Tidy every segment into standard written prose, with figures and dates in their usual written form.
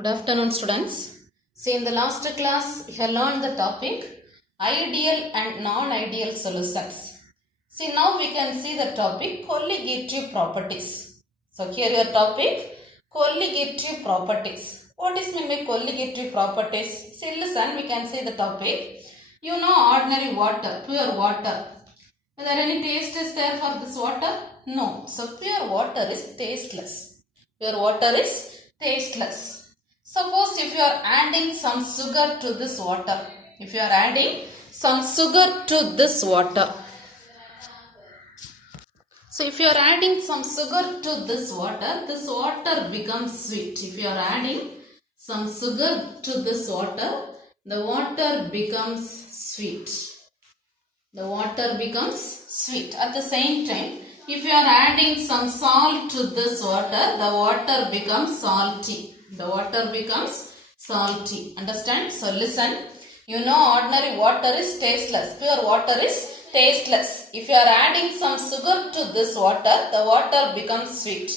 Good afternoon, students. See, in the last class, you have learned the topic ideal and non-ideal solutions. See, now we can see the topic colligative properties. So, here your topic colligative properties. What is meant by colligative properties? See, listen, we can see the topic. You know ordinary water, pure water. Is there any taste is there for this water? No. So, pure water is tasteless. Pure water is tasteless. Suppose if you are adding some sugar to this water. If you are adding some sugar to this water. So if you are adding some sugar to this water becomes sweet. If you are adding some sugar to this water, the water becomes sweet. The water becomes sweet. At the same time, if you are adding some salt to this water, the water becomes salty. The water becomes salty. Understand? So listen. You know ordinary water is tasteless. Pure water is tasteless. If you are adding some sugar to this water, the water becomes sweet.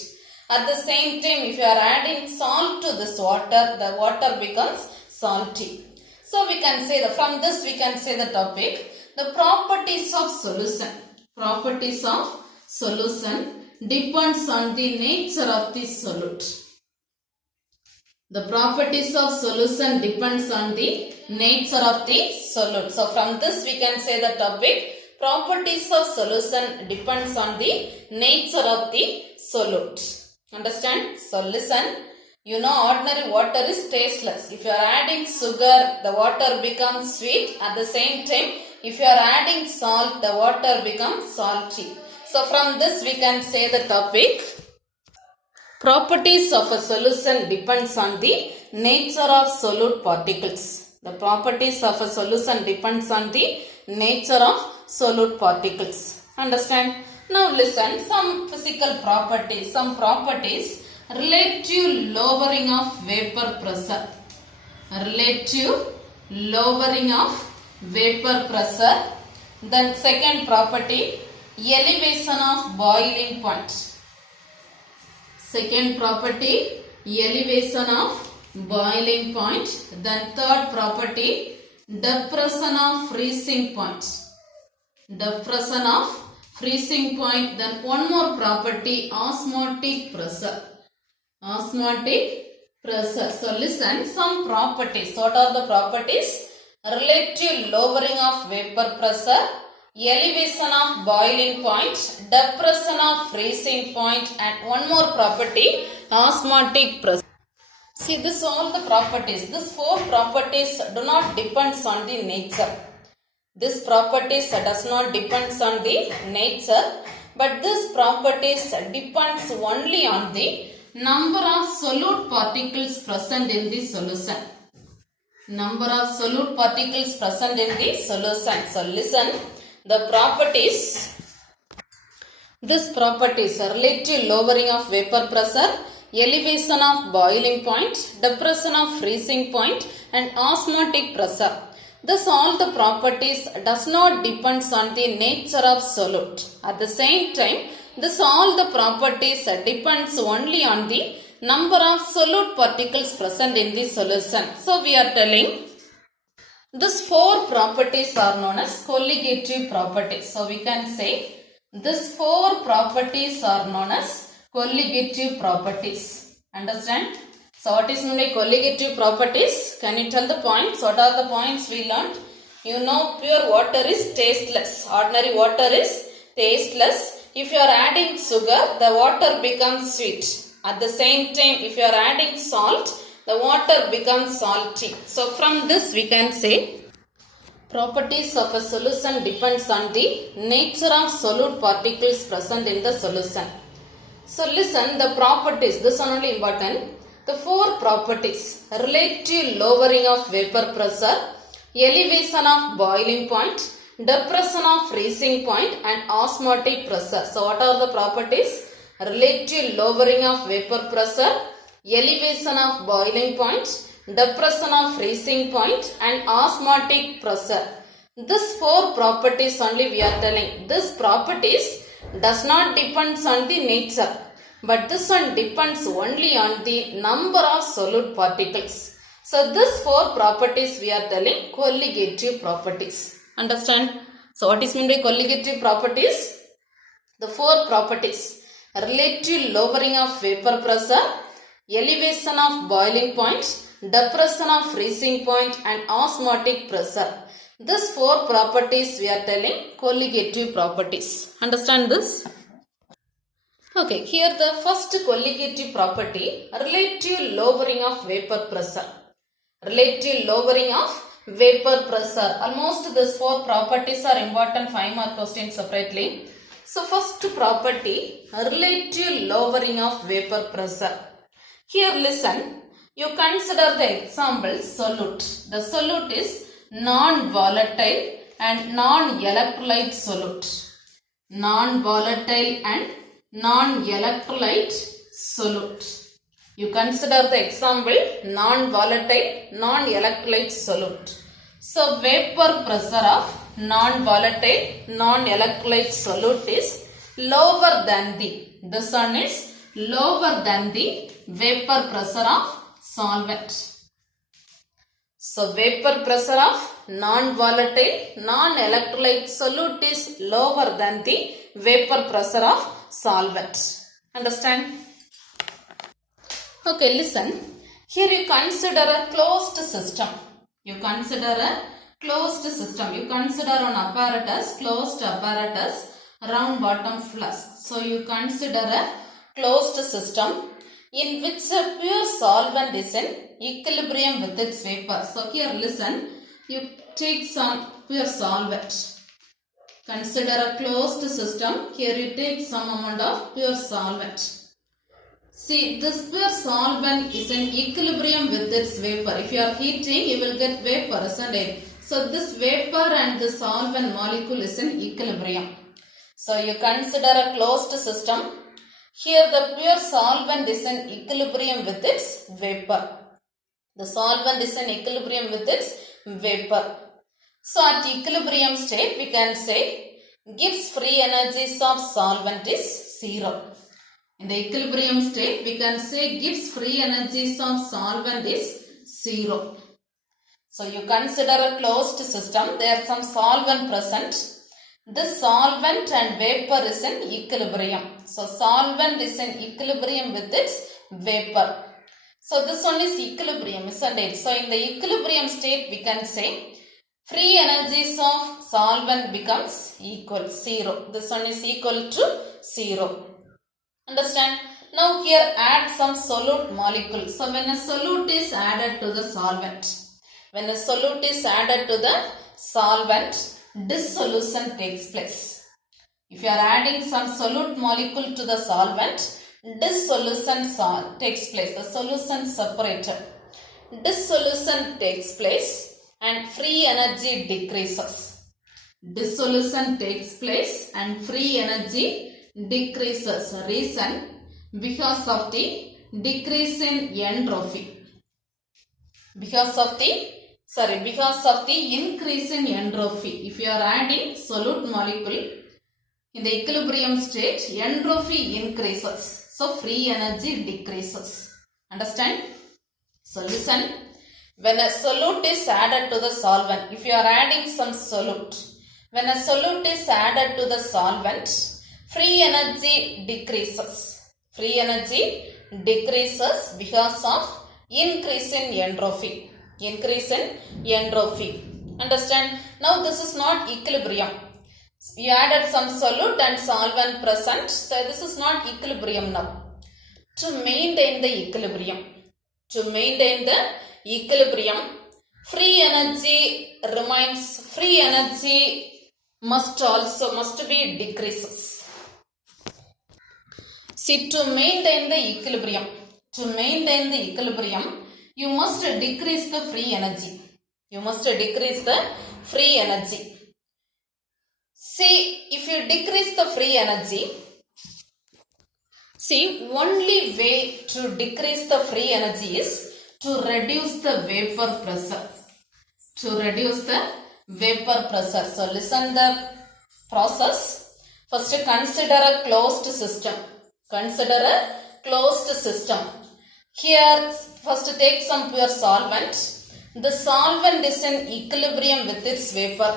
At the same time, if you are adding salt to this water, the water becomes salty. So we can say that from this we can say the topic, the properties of solution. Properties of solution depends on the nature of the solute. The properties of solution depends on the nature of the solute. So from this we can say the topic, properties of solution depends on the nature of the solute. Understand? So listen, you know ordinary water is tasteless. If you are adding sugar, the water becomes sweet. At the same time, if you are adding salt, the water becomes salty. So from this we can say the topic, properties of a solution depends on the nature of solute particles. The properties of a solution depends on the nature of solute particles. Understand? Now listen, some physical properties, some properties relative lowering of vapor pressure. Relative lowering of vapor pressure. Then second property, elevation of boiling point. Second property, elevation of boiling point. Then third property, depression of freezing point. Depression of freezing point. Then one more property, osmotic pressure. Osmotic pressure. So listen, some properties. What are the properties? Relative lowering of vapor pressure, elevation of boiling point, depression of freezing point, and one more property, osmotic pressure. See, this all the properties. These four properties do not depend on the nature. This properties does not depend on the nature, but this properties depends only on the number of solute particles present in the solution. Number of solute particles present in the solution. So listen. The properties, this properties are relative lowering of vapor pressure, elevation of boiling point, depression of freezing point, and osmotic pressure. Thus all the properties does not depend on the nature of solute. At the same time, this all the properties depends only on the number of solute particles present in the solution. So we are telling, these four properties are known as colligative properties. So we can say these four properties are known as colligative properties. Understand? So what is meant by colligative properties? Can you tell the points? What are the points we learned? You know pure water is tasteless. Ordinary water is tasteless. If you are adding sugar, the water becomes sweet. At the same time, if you are adding salt, the water becomes salty. So from this we can say, properties of a solution depends on the nature of solute particles present in the solution. So listen, the properties, this one only important. The four properties, relative lowering of vapor pressure, elevation of boiling point, depression of freezing point, and osmotic pressure. So what are the properties? Relative lowering of vapor pressure, elevation of boiling point, depression of freezing point, and osmotic pressure. These four properties only we are telling. These properties does not depend on the nature. but this one depends only on the number of solute particles. So these four properties we are telling colligative properties. Understand? So what is meant by colligative properties? The four properties: relative lowering of vapor pressure, elevation of boiling point, depression of freezing point, and osmotic pressure. These four properties we are telling colligative properties. Understand this? Okay, here the first colligative property, relative lowering of vapor pressure. Relative lowering of vapor pressure. Almost these four properties are important 5 mark questions separately. So first property, relative lowering of vapor pressure. Here listen, you consider the example solute. The solute is non-volatile and non-electrolyte solute. Non-volatile and non-electrolyte solute. You consider the example non-volatile, non-electrolyte solute. So vapor pressure of non-volatile, non-electrolyte solute is lower than this one is lower than the vapor pressure of solvent. So vapor pressure of non-volatile, non-electrolyte solute is lower than the vapor pressure of solvent. Understand? Okay, listen. Here you consider a closed system. You consider a closed system. You consider an apparatus, closed apparatus, round bottom flask. So you consider a closed system in which a pure solvent is in equilibrium with its vapor. So here listen. You take some pure solvent. Consider a closed system. Here you take some amount of pure solvent. See, this pure solvent is in equilibrium with its vapor. If you are heating, you will get vapor, isn't it? So this vapor and the solvent molecule is in equilibrium. So you consider a closed system. Here the pure solvent is in equilibrium with its vapor. The solvent is in equilibrium with its vapor. So at equilibrium state, we can say Gibbs free energies of solvent is 0. In the equilibrium state, we can say Gibbs free energies of solvent is 0. So you consider a closed system. There is some solvent present. This solvent and vapor is in equilibrium. So solvent is in equilibrium with its vapor. So this one is equilibrium, isn't it? So in the equilibrium state, we can say free energies of solvent becomes equal 0. This one is equal to 0. Understand? Now here add some solute molecule. So when a solute is added to the solvent, dissolution takes place. If you are adding some solute molecule to the solvent, dissolution takes place. The solution separated. Dissolution takes place and free energy decreases. Dissolution takes place and free energy decreases. Reason? Because of the decrease in entropy. Because of the increase in entropy. If you are adding solute molecule in the equilibrium state, entropy increases. So free energy decreases. Understand? So listen. When a solute is added to the solvent, if you are adding some solute, when a solute is added to the solvent, free energy decreases. Free energy decreases because of increase in entropy. Increase in entropy. Understand? Now this is not equilibrium. You added some solute and solvent present. So this is not equilibrium now. To maintain the equilibrium. Free energy must be decreases. See, to maintain the equilibrium, you must decrease the free energy. See, if you decrease the free energy, only way to decrease the free energy is to reduce the vapor pressure. So listen the process. First consider a closed system. Consider a closed system. Here, first take some pure solvent. The solvent is in equilibrium with its vapor.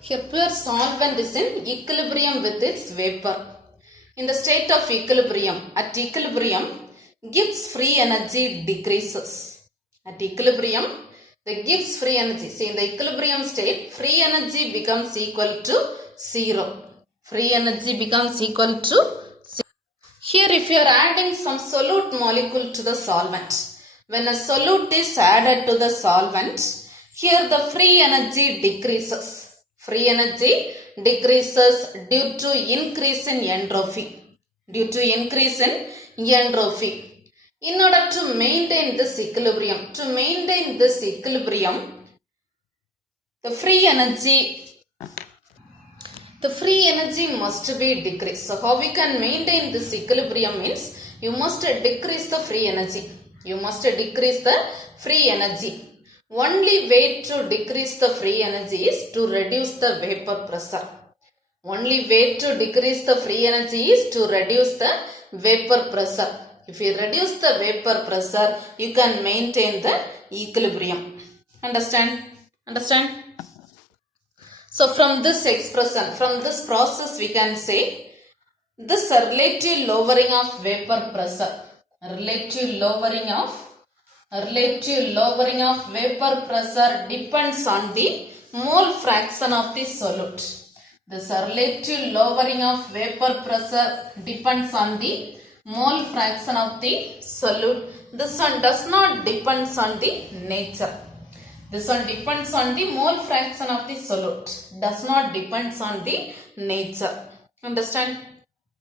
Here, pure solvent is in equilibrium with its vapor. In the state of equilibrium, at equilibrium, Gibbs free energy decreases. At equilibrium, the Gibbs free energy, see in the equilibrium state, free energy becomes equal to 0. Free energy becomes equal to 0. Here if you are adding some solute molecule to the solvent, when a solute is added to the solvent, here the free energy decreases. Free energy decreases due to increase in entropy. Due to increase in entropy. In order to maintain this equilibrium, the free energy must be decreased. So how we can maintain this equilibrium means you must decrease the free energy. You must decrease the free energy. Only way to decrease the free energy is to reduce the vapor pressure. Only way to decrease the free energy is to reduce the vapor pressure. If you reduce the vapor pressure, you can maintain the equilibrium. Understand? So from this expression, from this process we can say this relative lowering of vapor pressure. Relative lowering of vapor pressure depends on the mole fraction of the solute. This relative lowering of vapor pressure depends on the mole fraction of the solute. This one does not depend on the nature. This one depends on the mole fraction of the solute. Does not depend on the nature. Understand?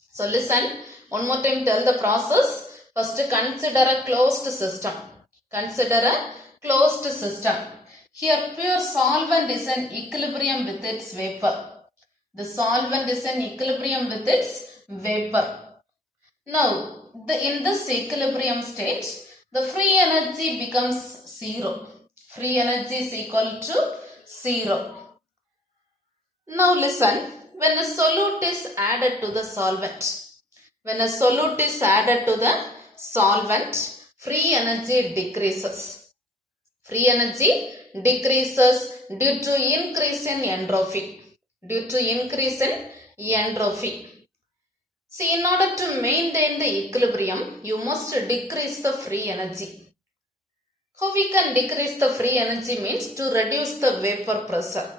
So listen. One more time tell the process. First consider a closed system. Consider a closed system. Here pure solvent is in equilibrium with its vapor. The solvent is in equilibrium with its vapor. Now, in this equilibrium state, the free energy becomes 0. Free energy is equal to 0. Now listen, when a solute is added to the solvent, free energy decreases. Free energy decreases due to increase in entropy. See, in order to maintain the equilibrium, you must decrease the free energy. How we can decrease the free energy means to reduce the vapor pressure.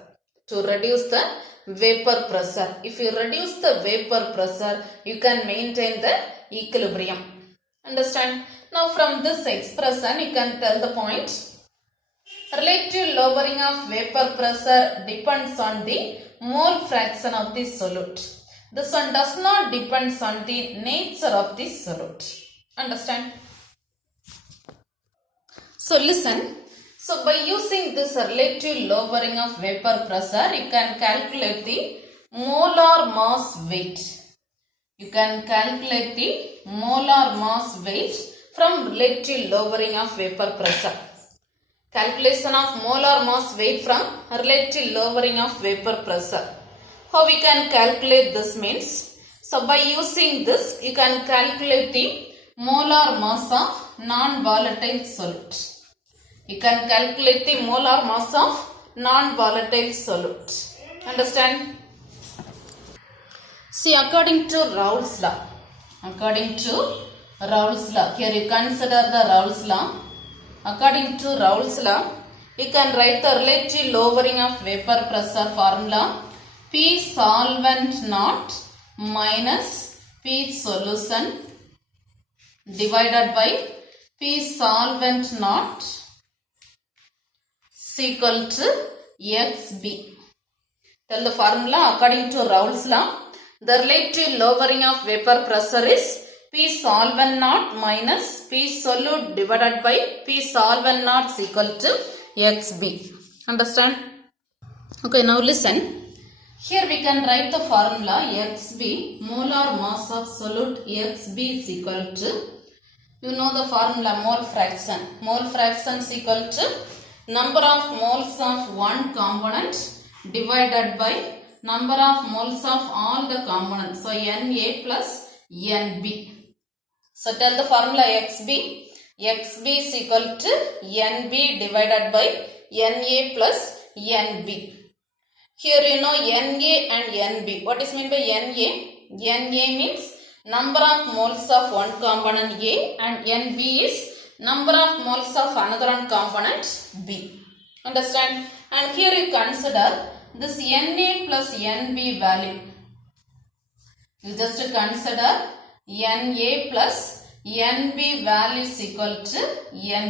If you reduce the vapor pressure, you can maintain the equilibrium. Understand? Now from this expression, you can tell the point. Relative lowering of vapor pressure depends on the mole fraction of the solute. This one does not depend on the nature of the solute. Understand? So listen. So by using this relative lowering of vapor pressure, you can calculate the molar mass weight. From relative lowering of vapor pressure. Calculation of molar mass weight from relative lowering of vapor pressure. How we can calculate this means, so by using this you can calculate the molar mass of non-volatile solute. Understand? See, according to Raoult's law, here you consider the Raoult's law. According to Raoult's law, you can write the relative lowering of vapor pressure formula. P solvent naught minus P solution divided by P solvent naught is equal to XB. Tell the formula according to Raoult's law. The relative lowering of vapor pressure is P solvent naught minus P solute divided by P solvent naught is equal to XB. Understand? Okay, now listen. Here we can write the formula XB, molar mass of solute XB is equal to, you know the formula mole fraction. Mole fraction is equal to number of moles of one component divided by number of moles of all the components. So Na plus Nb. So tell the formula XB. XB is equal to Nb divided by Na plus Nb. Here you know Na and Nb. What is meant by Na? Na means number of moles of one component A, and Nb is number of moles of another component B. Understand? And here you consider this Na plus Nb value. You just consider Na plus Nb value is equal to Na.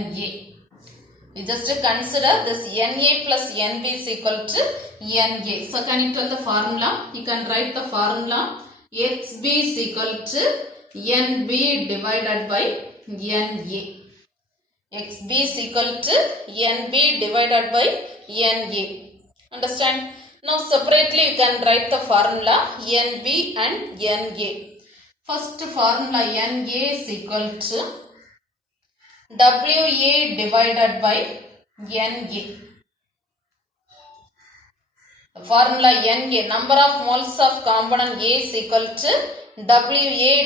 You just consider this Na plus Nb is equal to Na. So can you tell the formula? You can write the formula. XB is equal to Nb divided by Na. XB is equal to Nb divided by Na. Understand? Now separately you can write the formula Nb and Na. First formula Na is equal to Wa divided by Na. The formula Na, number of moles of component A is equal to Wa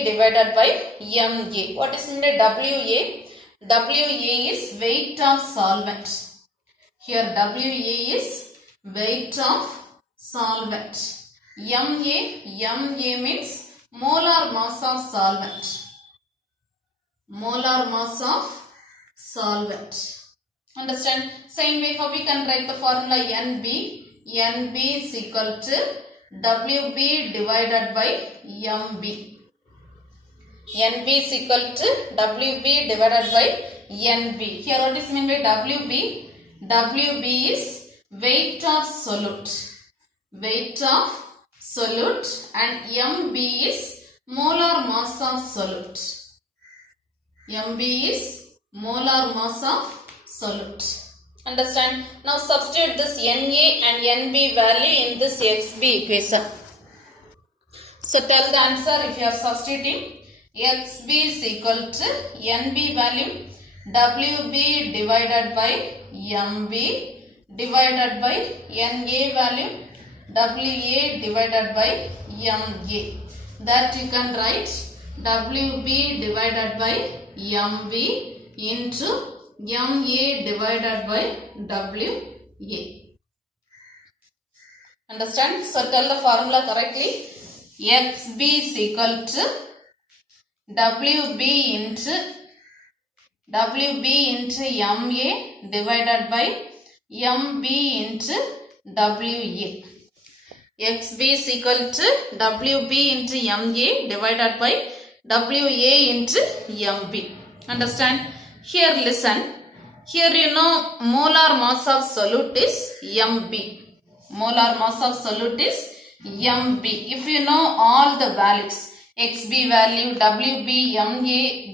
divided by Ma. What is meant by Wa? Wa is weight of solvent. Here Wa is weight of solvent. Ma means molar mass of solvent. Molar mass of solvent. Understand? Same way how we can write the formula Nb. Nb is equal to Wb divided by Mb. Nb is equal to Wb divided by Nb. Here what is meant by Wb? Wb is weight of solute. Weight of solute, and Mb is molar mass of solute. Mb is molar mass of solute. Understand? Now substitute this Na and Nb value in this Xb equation. So tell the answer if you are substituting. Xb is equal to Nb value Wb divided by Mb divided by Na value Wa divided by Ma. That you can write Wb divided by Mb into Ma divided by Wa. Understand? So tell the formula correctly. Xb is equal to Wb into Ma divided by Mb into Wa. Xb is equal to Wb into Ma divided by Wa into Mb. Understand? Here listen. Here you know molar mass of solute is Mb. Molar mass of solute is Mb. If you know all the values, Xb value, Wb, Ma,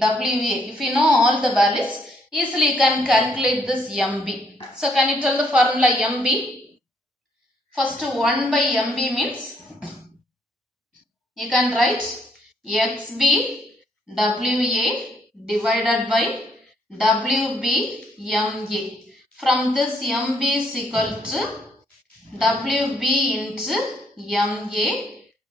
Wa, if you know all the values, easily you can calculate this Mb. So can you tell the formula Mb? First 1 by Mb means you can write Xb Wa divided by Wb Ma. From this Mb is equal to Wb into Ma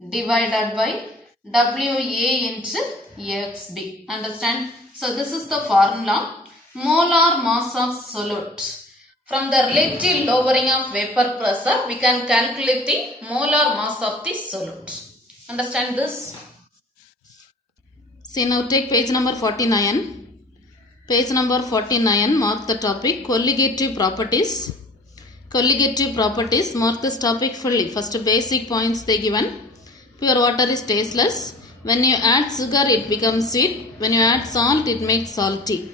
divided by Wa into Xb. Understand? So this is the formula. Molar mass of solute. From the relative lowering of vapor pressure, we can calculate the molar mass of the solute. Understand this? See, now take page number 49. Page number 49, mark the topic colligative properties. Colligative properties, mark this topic fully. First basic points they given. Pure water is tasteless. When you add sugar, it becomes sweet. When you add salt, it makes salty.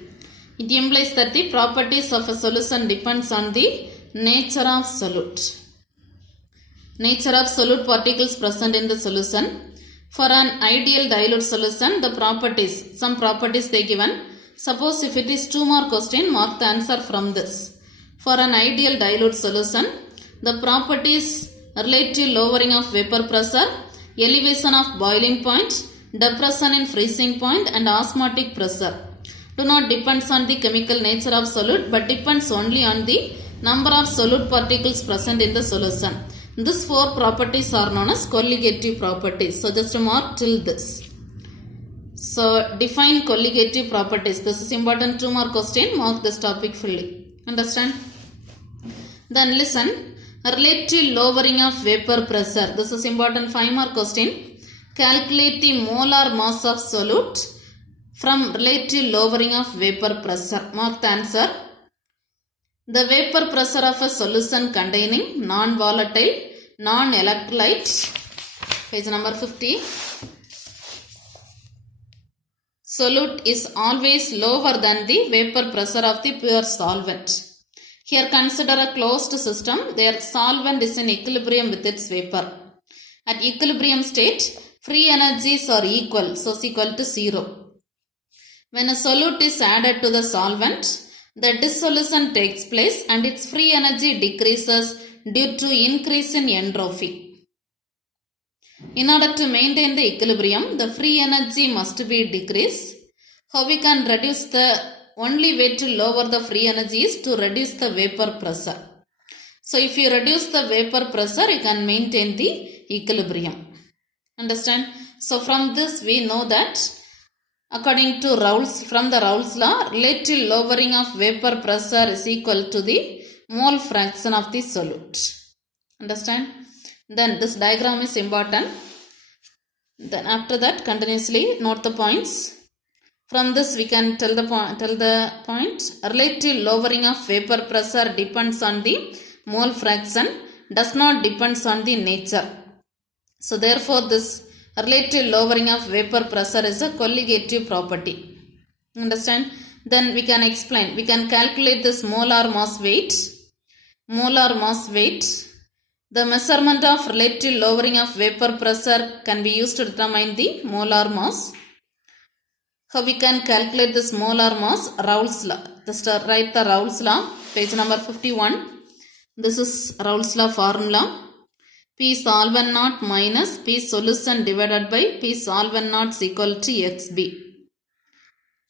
It implies that the properties of a solution depends on the nature of solute. Nature of solute particles present in the solution. For an ideal dilute solution, the properties, some properties they given. Suppose if it is 2 more question, mark the answer from this. For an ideal dilute solution, the properties relative lowering of vapor pressure, elevation of boiling point, depression in freezing point, and osmotic pressure do not depends on the chemical nature of solute but depends only on the number of solute particles present in the solution. These four properties are known as colligative properties. So just mark till this. So define colligative properties. This is important 2 mark question. Mark this topic fully. Understand? Then listen. Relative lowering of vapor pressure. This is important 5 mark question. Calculate the molar mass of solute from relative lowering of vapor pressure. Mark the answer. The vapor pressure of a solution containing non-volatile, non-electrolyte, page number 50. Solute is always lower than the vapor pressure of the pure solvent. Here consider a closed system. Their solvent is in equilibrium with its vapor. At equilibrium state, free energies are equal, so is equal to 0. When a solute is added to the solvent, the dissolution takes place and its free energy decreases due to increase in entropy. In order to maintain the equilibrium, the free energy must be decreased. How we can reduce the only way to lower the free energy is to reduce the vapor pressure. So if you reduce the vapor pressure, you can maintain the equilibrium. Understand? So from this we know that according to Raoult's, from the Raoult's law, relative lowering of vapor pressure is equal to the mole fraction of the solute. Understand? Then this diagram is important. Then after that continuously note the points. From this we can tell the point. Relative lowering of vapor pressure depends on the mole fraction, does not depends on the nature. So therefore this relative lowering of vapor pressure is a colligative property. Understand? Then we can explain. We can calculate this molar mass weight. Molar mass weight. The measurement of relative lowering of vapor pressure can be used to determine the molar mass. How we can calculate this molar mass? Raoult's law. Just write the Raoult's law, page number 51. This is Raoult's law formula. P solvent naught minus P solution divided by P solvent naught is equal to XB.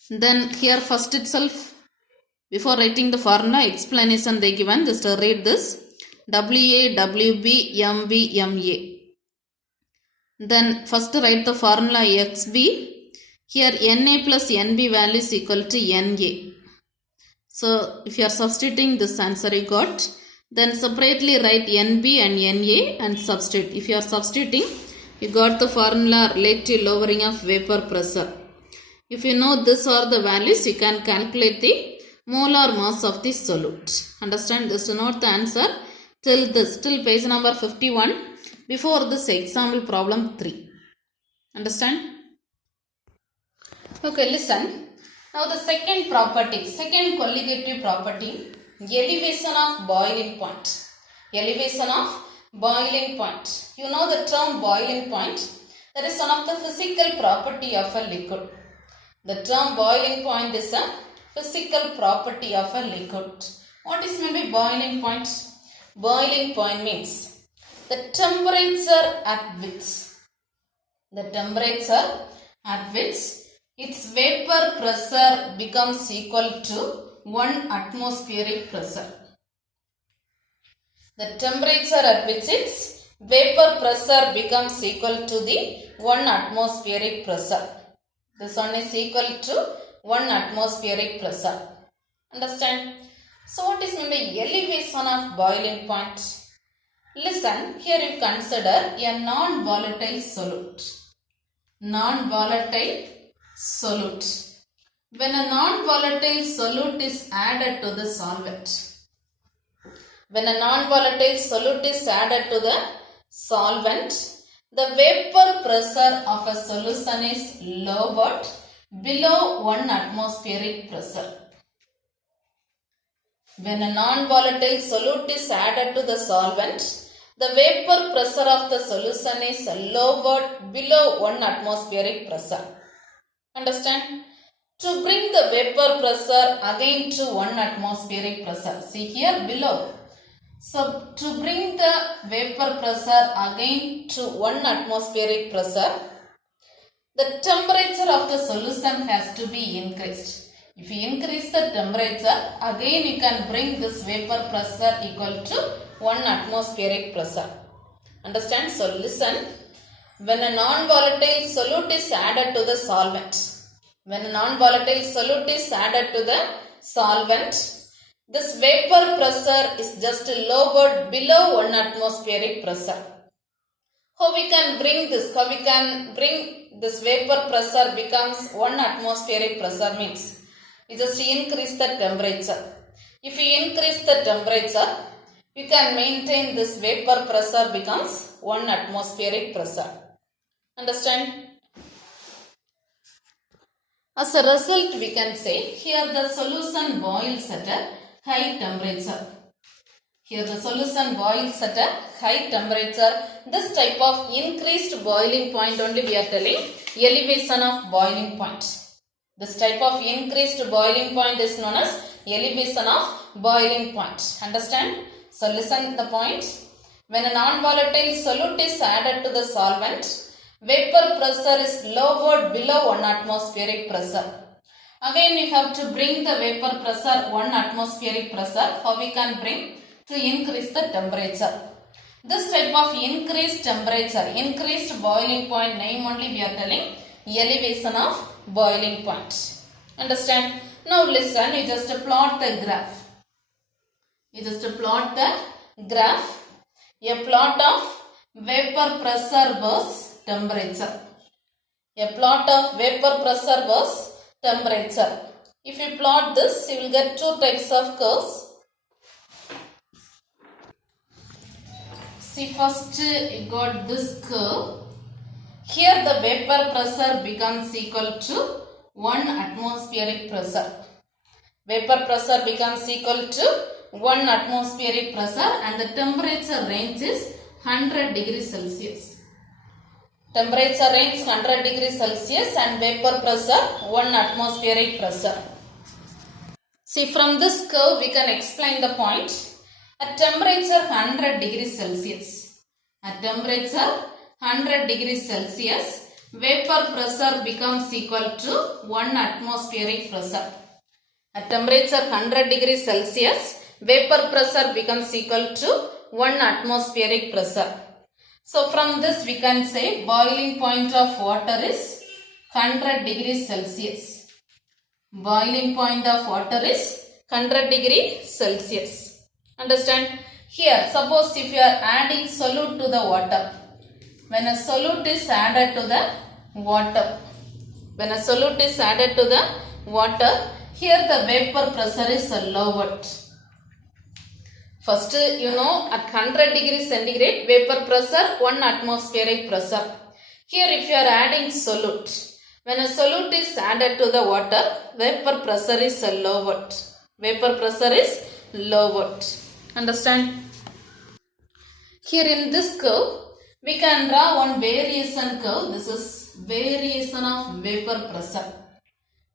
Then here first itself, before writing the formula, explanation they given. Just read this. WA, WB, MB, MA. Then first write the formula XB. Here Na plus Nb value is equal to Na. So if you are substituting this answer you got, then separately write Nb and Na and substitute. If you are substituting, you got the formula relative lowering of vapor pressure. If you know this are the values, you can calculate the molar mass of the solute. Understand? Just note the answer till this, till page number 51, before this example problem 3. Understand? Okay, listen. Now the second property, second colligative property, elevation of boiling point. Elevation of boiling point. You know the term boiling point. That is one of the physical property of a liquid. The term boiling point is a physical property of a liquid. What is meant by boiling point? Boiling point means the temperature at which its vapor pressure becomes equal to 1 atmospheric pressure. The temperature at which its vapor pressure becomes equal to the 1 atmospheric pressure. This one is equal to 1 atmospheric pressure. Understand? So what is meant by elevation of boiling point? Listen, here you consider a non-volatile solute. Non-volatile solute. When a non-volatile solute is added to the solvent, the vapor pressure of a solution is lowered below 1 atmospheric pressure. When a non-volatile solute is added to the solvent, the vapor pressure of the solution is lowered below 1 atmospheric pressure. Understand? To bring the vapor pressure again to 1 atmospheric pressure. See here below. So to bring the vapor pressure again to 1 atmospheric pressure, the temperature of the solution has to be increased. If you increase the temperature, again you can bring this vapor pressure equal to 1 atmospheric pressure. Understand? So listen. When a non-volatile solute is added to the solvent, when a non-volatile solute is added to the solvent, this vapor pressure is just lowered below 1 atmospheric pressure. How we can bring this? How we can bring this vapor pressure becomes 1 atmospheric pressure means we just increase the temperature. If we increase the temperature, we can maintain this vapor pressure becomes 1 atmospheric pressure. Understand? As a result, we can say here the solution boils at a high temperature. Here the solution boils at a high temperature. This type of increased boiling point only we are telling elevation of boiling point. This type of increased boiling point is known as elevation of boiling point. Understand? So listen the point. When a non-volatile solute is added to the solvent, vapor pressure is lowered below 1 atmospheric pressure. Again we have to bring the vapor pressure 1 atmospheric pressure. How we can bring? To increase the temperature. This type of increased temperature, increased boiling point name only we are telling elevation of boiling point. Understand? Now listen, you just plot the graph. You just plot the graph. A plot of vapor pressure versus temperature. A plot of vapor pressure versus temperature. If you plot this, you will get two types of curves. See, first you got this curve. Here the vapor pressure becomes equal to 1 atmospheric pressure. Vapor pressure becomes equal to 1 atmospheric pressure and the temperature range is 100 degrees Celsius. Temperature range 100 degrees Celsius and vapor pressure 1 atmospheric pressure. See, from this curve we can explain the point. At temperature 100 degrees Celsius, at temperature 100 degrees Celsius, vapor pressure becomes equal to 1 atmospheric pressure. At temperature 100 degrees Celsius, vapor pressure becomes equal to 1 atmospheric pressure. So from this we can say boiling point of water is 100 degrees Celsius. Boiling point of water is 100 degrees Celsius. Understand? Here, suppose if you are adding solute to the water, when a solute is added to the water, when a solute is added to the water, here the vapor pressure is lowered. First, you know, at 100 degrees centigrade, vapor pressure 1 atmospheric pressure. Here, if you are adding solute, when a solute is added to the water, vapor pressure is lowered. Vapor pressure is lowered. Understand? Here in this curve, we can draw one variation curve. This is variation of vapor pressure.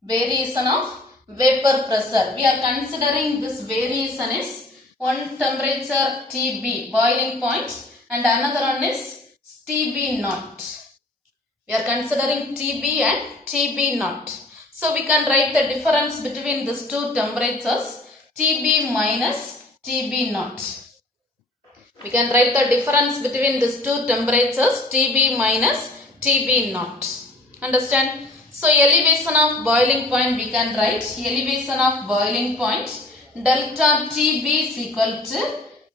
Variation of vapor pressure. We are considering this variation is one temperature TB, boiling point, and another one is TB naught. We are considering TB and TB naught. So we can write the difference between these two temperatures, TB minus TB naught. We can write the difference between these two temperatures, TB minus TB naught. Understand? So elevation of boiling point we can write elevation of boiling point delta TB is equal to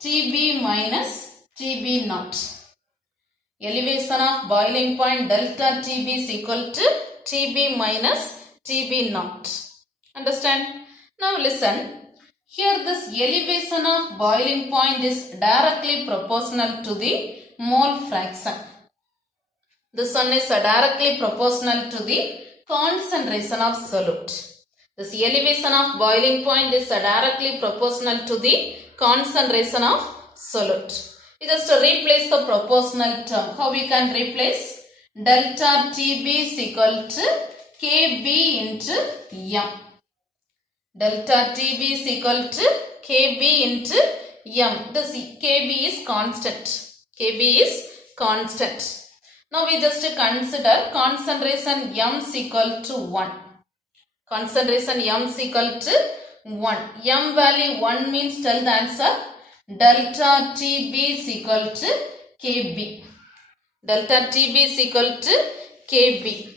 TB minus TB naught. Elevation of boiling point delta TB is equal to TB minus TB naught. Understand? Now listen. Here this elevation of boiling point is directly proportional to the mole fraction. This one is directly proportional to the concentration of solute. This elevation of boiling point is directly proportional to the concentration of solute. We just replace the proportional term. How we can replace? Delta TB is equal to KB into M. Delta TB is equal to KB into M. This KB is constant. KB is constant. Now we just consider concentration M is equal to 1. Concentration M is equal to 1. M value 1 means tell the answer. Delta TB is equal to Kb. Delta TB is equal to Kb.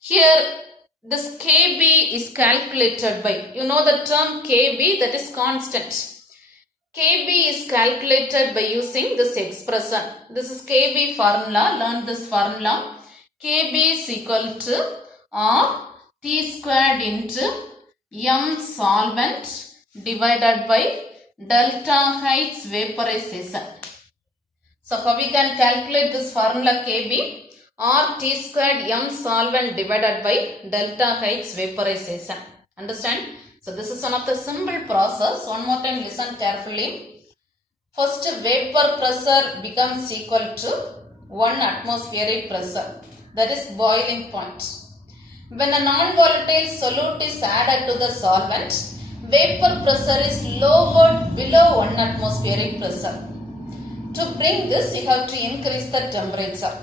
Here this Kb is calculated by, you know the term Kb, that is constant. Kb is calculated by using this expression. This is Kb formula. Learn this formula. Kb is equal to R T squared into M solvent divided by delta H vaporization. So how we can calculate this formula Kb? R T squared M solvent divided by delta H vaporization. Understand? So this is one of the simple process. One more time listen carefully. First vapor pressure becomes equal to 1 atmospheric pressure. That is boiling point. When a non-volatile solute is added to the solvent, vapor pressure is lowered below 1 atmospheric pressure. To bring this, you have to increase the temperature.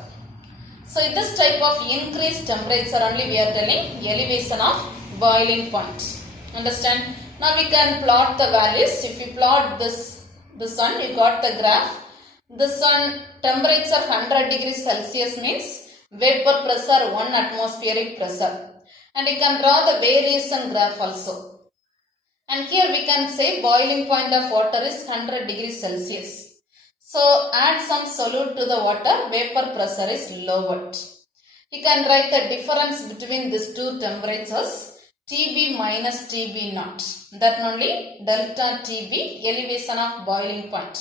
So in this type of increased temperature only we are telling elevation of boiling point. Understand? Now we can plot the values. If you plot this one, you got the graph. This one temperature 100 degrees Celsius means vapor pressure 1 atmospheric pressure. And you can draw the variation graph also. And here we can say boiling point of water is 100 degrees Celsius. So add some solute to the water, vapor pressure is lowered. You can write the difference between these two temperatures, Tb minus Tb naught. That only delta Tb, elevation of boiling point.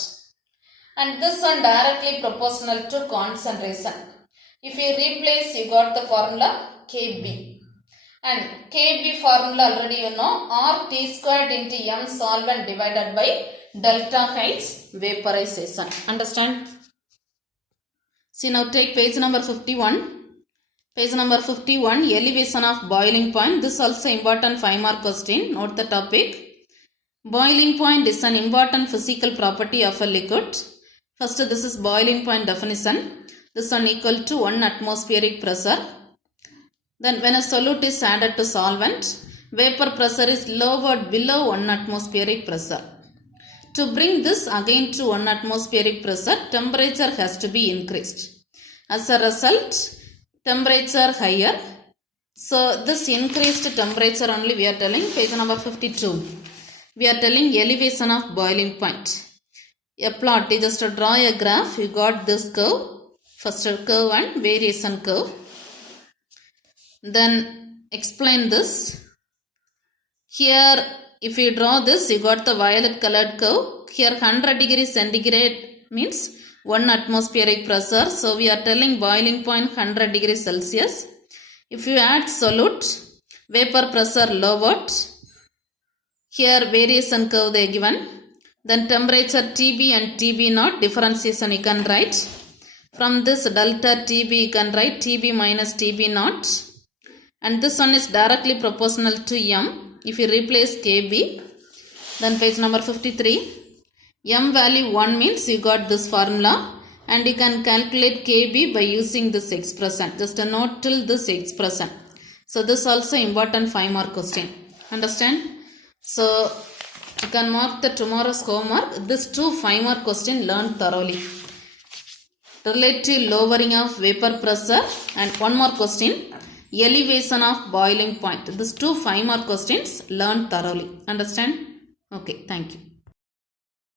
And this one directly proportional to concentration. If you replace, you got the formula Kb. And Kb formula already you know, R T squared into M solvent divided by delta H vaporization. Understand? See, now take page number 51. Page number 51, elevation of boiling point. This also important 5-mark question. Note the topic. Boiling point is an important physical property of a liquid. First, this is boiling point definition. This one equal to 1 atmospheric pressure. Then when a solute is added to solvent, vapor pressure is lowered below 1 atmospheric pressure. To bring this again to 1 atmospheric pressure, temperature has to be increased. As a result, temperature higher. So this increased temperature only we are telling, page number 52. We are telling elevation of boiling point. A plot, you just draw a graph, you got this curve, first curve and variation curve. Then explain this. Here if you draw this, you got the violet colored curve. Here 100 degrees centigrade means 1 atmospheric pressure. So we are telling boiling point 100 degrees Celsius. If you add solute, vapor pressure lowered. Here variation curve they are given. Then temperature Tb and Tb naught, differentiation you can write. From this delta Tb you can write Tb minus Tb naught. And this one is directly proportional to M. If you replace Kb, then page number 53. M value 1 means you got this formula. And you can calculate Kb by using this expression. Just a note till this expression. So this also important 5-mark question. Understand? So you can mark the tomorrow's homework. This 2 5-mark question learn thoroughly. Relative lowering of vapor pressure and one more question. Elevation of boiling point. These 2 5-mark questions learn thoroughly. Understand? Okay, thank you.